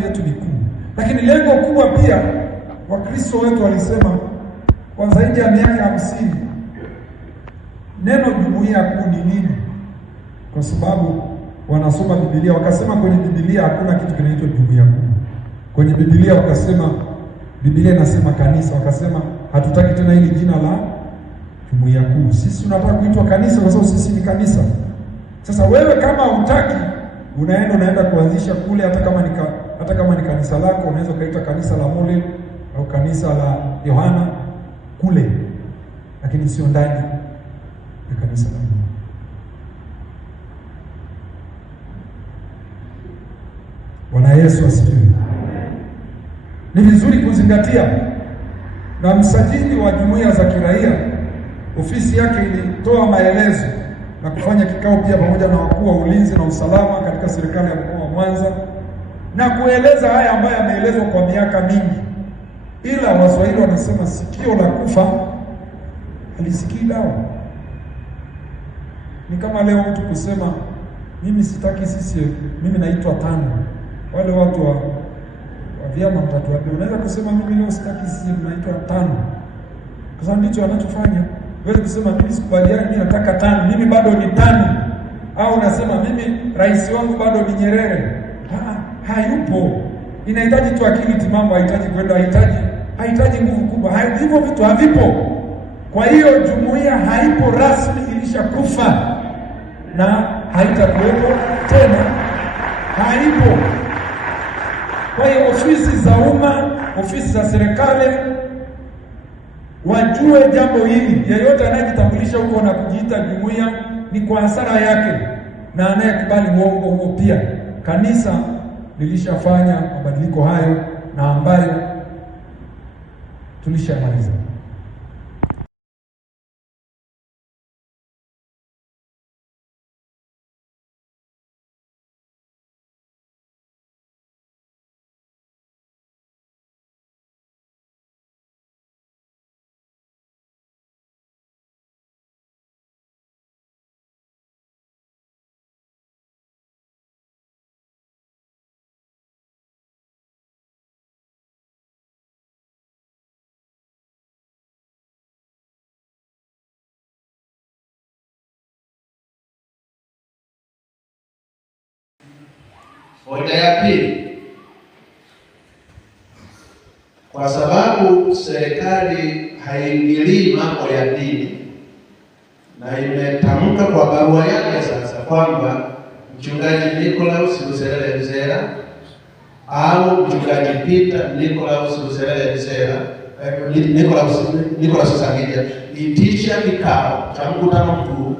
yetu ni kuu, lakini lengo kubwa pia Wakristo wetu walisema kwa zaidi ya miaka 50 neno jumuiya kuu ni nini? Kwa sababu wanasoma Biblia wakasema kwenye Biblia hakuna kitu kinaitwa jumuiya kuu. Kwenye Biblia wakasema, Biblia inasema kanisa, wakasema hatutaki tena hili jina la jumuiya kuu. Sisi tunataka kuitwa kanisa kwa sababu sisi ni kanisa. Sasa wewe kama hutaki, unaenda kuanzisha kule, hata kama ni kanisa lako, unaweza kaita kanisa la Mole au kanisa la Yohana kule, lakini sio ndani ya kanisa la Mungu. Bwana Yesu asifiwe. Ni vizuri kuzingatia, na msajili wa jumuiya za kiraia ofisi yake ilitoa maelezo na kufanya kikao pia pamoja na wakuu wa ulinzi na usalama katika serikali ya mkoa wa Mwanza, na kueleza haya ambayo yameelezwa kwa miaka mingi, ila Waswahili wanasema sikio la kufa halisikii dawa. Ni kama leo mtu kusema mimi sitaki CCM, mimi naitwa TANU. Wale watu wa vyama mtatuambia, unaweza kusema mimi leo sitaki CCM, naitwa TANU, kwa sababu ndicho wanachofanya. Wewe kusema mimi sikubaliani, mimi nataka TANU, mimi bado ni TANU. Au unasema mimi rais wangu bado ni Nyerere. Hayupo. Inahitaji tu akili timamu, hahitaji kwenda, hahitaji nguvu kubwa. Hivyo vitu havipo. Kwa hiyo jumuiya haipo rasmi, ilishakufa na haitakuwepo tena. Haipo. Kwa hiyo ofisi za umma, ofisi za serikali wajue jambo hili. Yeyote anayejitambulisha huko na kujiita jumuiya ni kwa hasara yake, na anayekubali uongo huo pia. Kanisa lilishafanya mabadiliko hayo na ambayo tulishamaliza. Hoja ya pili, kwa sababu serikali haingilii mambo ya dini na imetamka kwa barua yake sasa kwamba Mchungaji Nicholas Luserere Nzera au Mchungaji Peter Nicholas Luserere Nzera, Nicholas Sangija, itisha kikao cha mkutano mkuu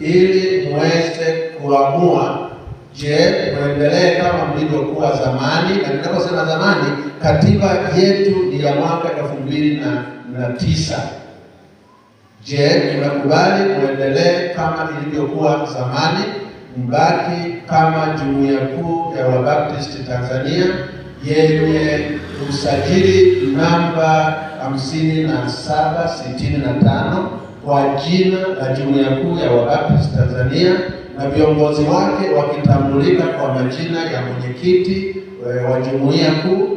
ili muweze kuamua, je, muendelee kama mlivyokuwa zamani. Na ninaposema zamani, katiba yetu ni ya mwaka 2009. Je, tunakubali muendelee kama ilivyokuwa zamani, mbaki kama jumuiya kuu ya Wabaptisti Tanzania yenye usajili namba 5765 kwa jina la jumuiya kuu ya Wabaptisti Tanzania, na viongozi wake wakitambulika kwa majina ya mwenyekiti wa jumuiya kuu,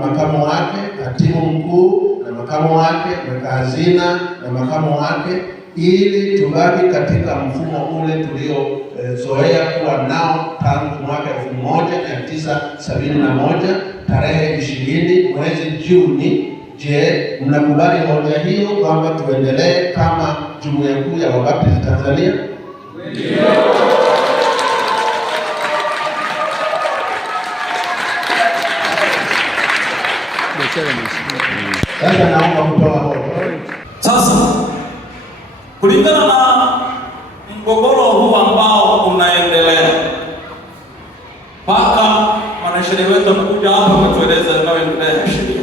makamu wake, katibu mkuu na makamu wake, mweka hazina na makamu wake, ili tubaki katika mfumo ule tuliozoea kuwa nao tangu mwaka 1971 tarehe 20 mwezi Juni. Je, mnakubali hoja hiyo kwamba tuendelee kama jumuiya kuu ya Wabaptisti Tanzania? Ndio. Sasa naomba kutoa hoja. Sasa kulingana na mgogoro huu ambao unaendelea, mpaka wanasheria wetu wamekuja hapa kutueleza yanayoendelea ya sheria.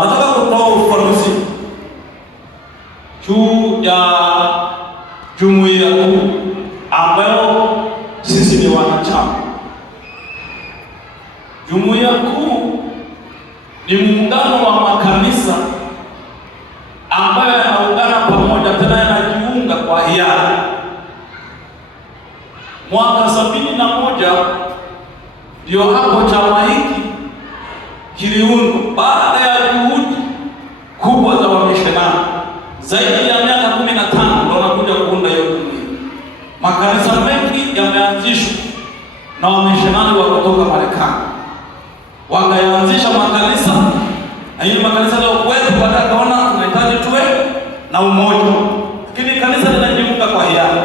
Nataka kutoa ufafanuzi juu ya jumuiya kuu ambayo sisi ni wanachama. Jumuiya kuu ni muungano wa makanisa ambayo yanaungana pamoja, tena yanajiunga kwa hiari. Mwaka 71 Ndio hapo chama hiki kiliundwa baada ya juhudi kubwa za wamishonari. Zaidi ya miaka 15 ndio wanakuja kuunda hiyo jumuiya. Makanisa mengi yameanzishwa na wamishonari wa kutoka Marekani. Wakaanzisha makanisa, na hiyo makanisa leo kwetu watakaona tunahitaji tuwe na umoja. Lakini kanisa linajiunga kwa hiari.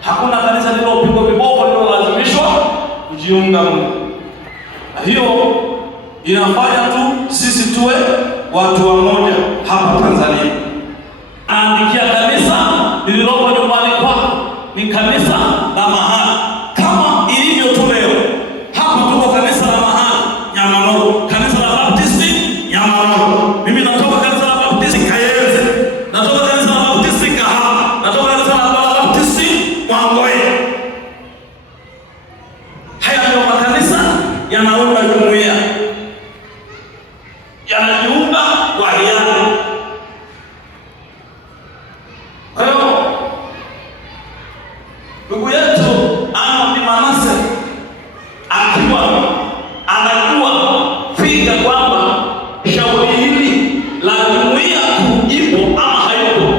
Hakuna kanisa lililopigwa viboko lililolazimishwa kujiunga. Na hiyo inafanya tu sisi tuwe watu wamoja hapa Tanzania. Andikia kanisa lililopo nyumbani kwako ni kanisa la mahali, kama ilivyo tu leo. Hapa tuko kanisa la mahali Nyamamoro, kanisa la Baptisti Nyamamoro. Mimi natoka kanisa la Baptisti Kayenze, natoka kanisa la Baptisti Kahama, natoka kanisa la Baptisti Mwangoye. Haya ndio makanisa yanaunda jumuiya, yanajiunga kwa hiari. Kwa hiyo ndugu yetu Arnold Manase akiwa anajua fika kwamba shauri hili la jumuiya ipo ama haipo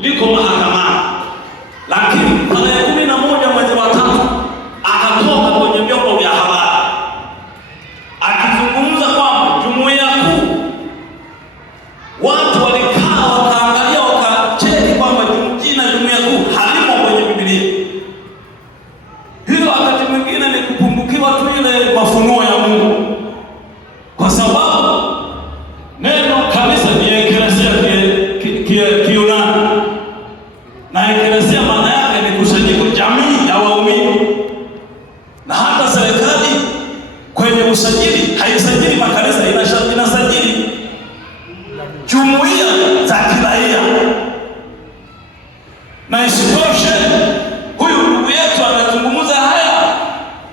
liko mahakamani, lakini tarehe 11 mwezi wa 3 akatoka kwenye vyombo vya habari akizungumza kwamba jumuiya kuu, watu walikaa wakaangalia wakacheki kwamba jina jumuiya kuu halimo kwenye Biblia. Hiyo wakati mwingine ni kupungukiwa tu ile mafunuo ya Mungu, kwa sababu neno kanisa ni eklesia Kiyunani, na eklesia maana yake ni kusanyiko, jamii ya waumini. Na hata serikali kwenye usajili haisajili makanisa, inasajili jumuiya za kiraia. Na isitoshe huyu ndugu yetu anazungumza haya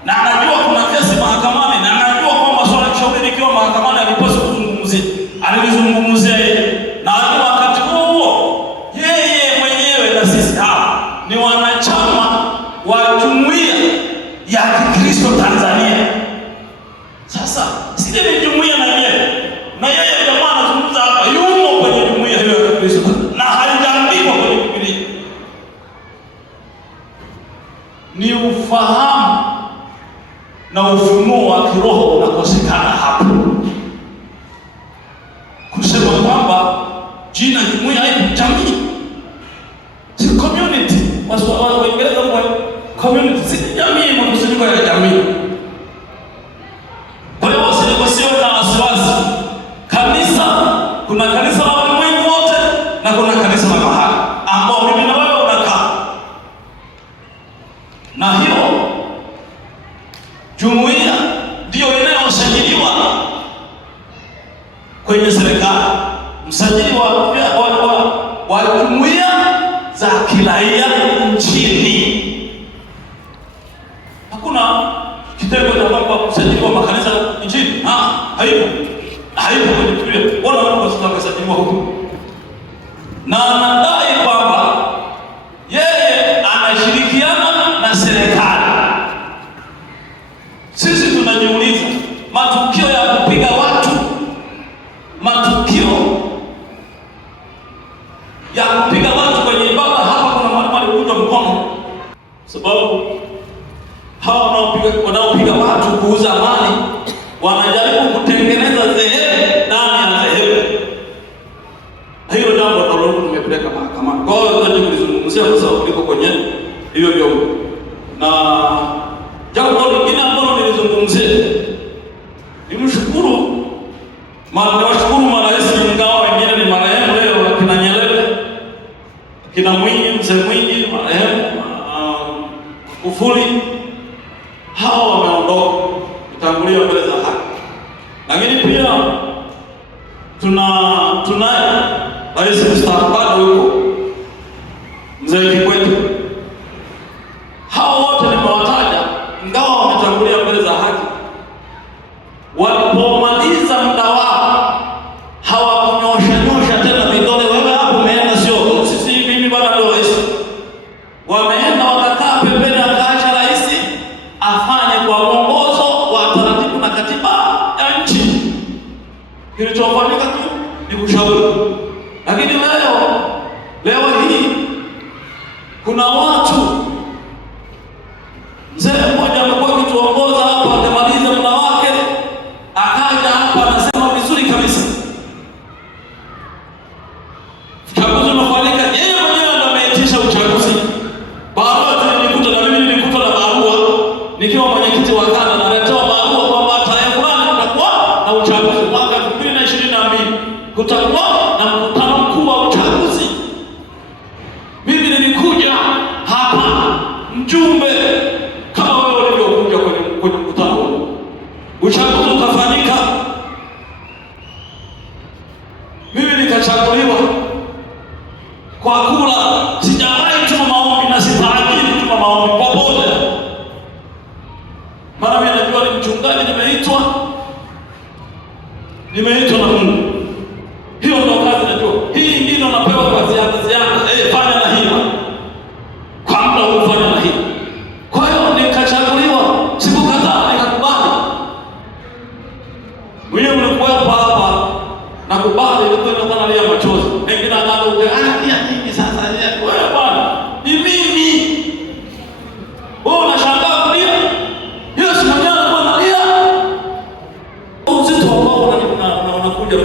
na anajua kuna kesi mahakamani, na anajua kwamba swala shauri likiwa mahakamani alipaswa kuzungumzia, alizungumzia yeye. Na wakati huo yeye mwenyewe na sisi hapa ni wanachama wa jumuiya ya Kikristo Tanzania. Sasa sisi ni jumuiya na yeye jamaa anazungumza hapa yumo kwenye jumuiya hiyo ya Kikristo na haijaandikwa kwenye Biblia. Ni ufahamu na ufunuo wa kiroho unakosekana hapo, kusema kwamba jina jumuiya haipo, jamii si community. Waingereza wa community si jamii, mkusanyiko ya jamii. Kwa hiyo wasio na wasiwasi. Kanisa, kuna kanisa la ulimwengu wote na kuna kanisa la mahali ambao mimi na wewe unakaa. Na hiyo jumuiya ndio inayosajiliwa kwenye serikali, msajili wa jumuiya za kiraia nchini. Hakuna kitengo cha kwamba msajili wa makanisa nchini. Haipo kwenye Biblia. Wala watu wasajiliwa huko. Na anadai kwamba yeye anashirikiana na serikali. Sisi tunajiuliza, matukio ya kupiga watu, matukio ya kupiga watu kwenye ibada, hapa kuna mwalimu alivunjwa mkono sababu hao wanaopiga watu kuuza mali wanajaribu kutengeneza dhehebu ndani ya dhehebu. Hilo jambo ndio tumepeleka mahakamani. Kwa hiyo ndio tulizungumzia kwa sababu liko kwenye hiyo vyombo. Na jambo lingine ambalo nilizungumzia nimshukuru marais, ingawa wengine ni marehemu leo, kina Nyerere, kina Mwinyi, mzee Mwinyi marehemu, Magufuli, hao wameondoka kutangulia mbele za haki. Lakini pia tunaye rais mstaafu bado huko, mzee Kikwete. Hao wote nimewataja, ingawa wametangulia mbele za haki. Walipomaliza muda wao hawakunyosha tena vidole, wewe hapo umeenda, sio sisi, mimi bado ndio rais. Wameenda wakakaa pembeni, akaacha rais afanye kwa mwongozo wa Kuna watu, mzee mmoja amekuwa akituongoza hapa, akamaliza muda wake, akaja hapa anasema vizuri kabisa, uchaguzi unafanyika, yeye mwenyewe ndo ameitisha uchaguzi. Barua nilikuta, na mimi nilikuta na barua nikiwa mwenyekiti wa kata, naletewa barua kwamba tarehe fulani kutakuwa na uchaguzi, mwaka 2022 kutakuwa na mkutano mkuu wa uchaguzi. Mimi nilikuja hapa mjumbe kama wewe ulivyokuja kwenye mkutano huu. Uchaguzi ukafanyika, mimi nikachaguliwa kwa kula. Sijawahi tuma maombi na sitarajii kutuma maombi popote, maana mimi najua ni mchungaji, nimeitwa na Mungu. Hiyo ndio kazi najua. Hii ingine unapewa kwa ziada, fanya na hii kwa muda huu, fanya na hii. Kwa hiyo nikachaguliwa, sikukataa, nikakubali. Mwenyewe mlikuwepo hapa, nakubali, ilikuwa inalia machozi. Wengine anaanza ania nini sasa, wewe bwana, ni mimi. Wewe unashangaa kulia, Yesu mwenyewe alikuwa analia. Uzito ambao unakuja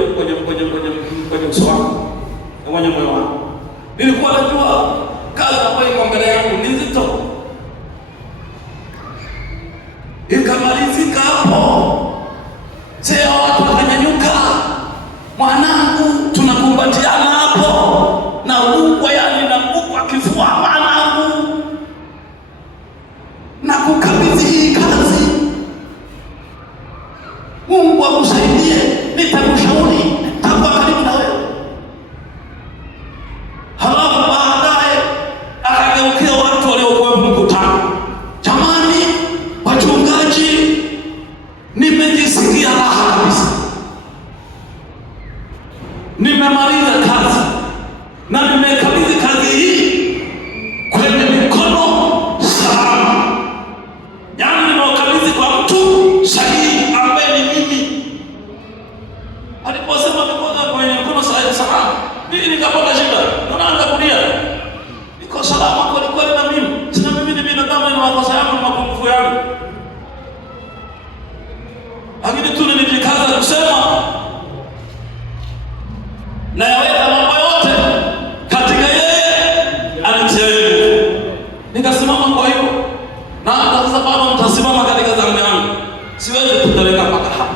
kwenye uso wako na kwenye moyo wako. Nilikuwa najua kazi ambayo iko mbele yangu ni nzito. Ikamalizika hapo, sasa watu wakanyanyuka, mwanangu, tunakumbatiana hapo na ukwa, yani na ukwa kifua, mwanangu, na kukabidhi hii kazi. Mungu akusaidie, nitakushauri, takuwa karibu na wewe. Halafu baadaye akageukia watu waliokuwa mkutano. Jamani, wachungaji, nimejisikia raha kabisa. Nimemaliza kazi na nimekabidhi kazi hii kwenye mikono salama. Yaani nimekabidhi kwa mtu sahihi ambaye ni mimi. Aliposema niko kwenye mikono salama, mimi nikapata shida. Naanza kulia. Niko salama kweli kweli na mimi. Sina mimi ni binadamu, ni makosa yangu na mapungufu yangu. Lakini tu nilijikaza kusema na yaweka mambo yote katika yeye anitie. Nikasimama kwa hiyo. Na hata sasa bado nitasimama katika zamu yangu. Siwezi kupeleka mpaka hapa.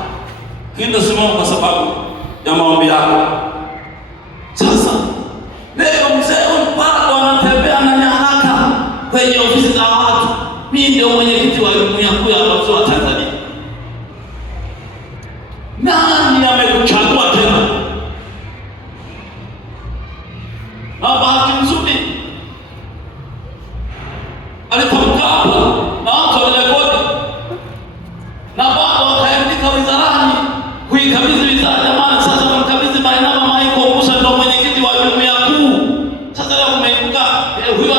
Nitasimama kwa sababu ya maombi yako. Sasa leo mzee mpaka anatembea na nyaraka kwenye ofisi za watu. Mimi ndio mwenyekiti wa jumuiya kuu ya Wakristo wa Tanzania. Nani amekuchagua tena? Na bahati nzuri alipokaa hapo na watu walirekodi, na bado wakaandika wizarani kuikabidhi wizara. Jamani, sasa tunamkabidhi Barnaba Michael Musa, ndio mwenyekiti wa jumuiya kuu. Sasa leo umeibuka huyo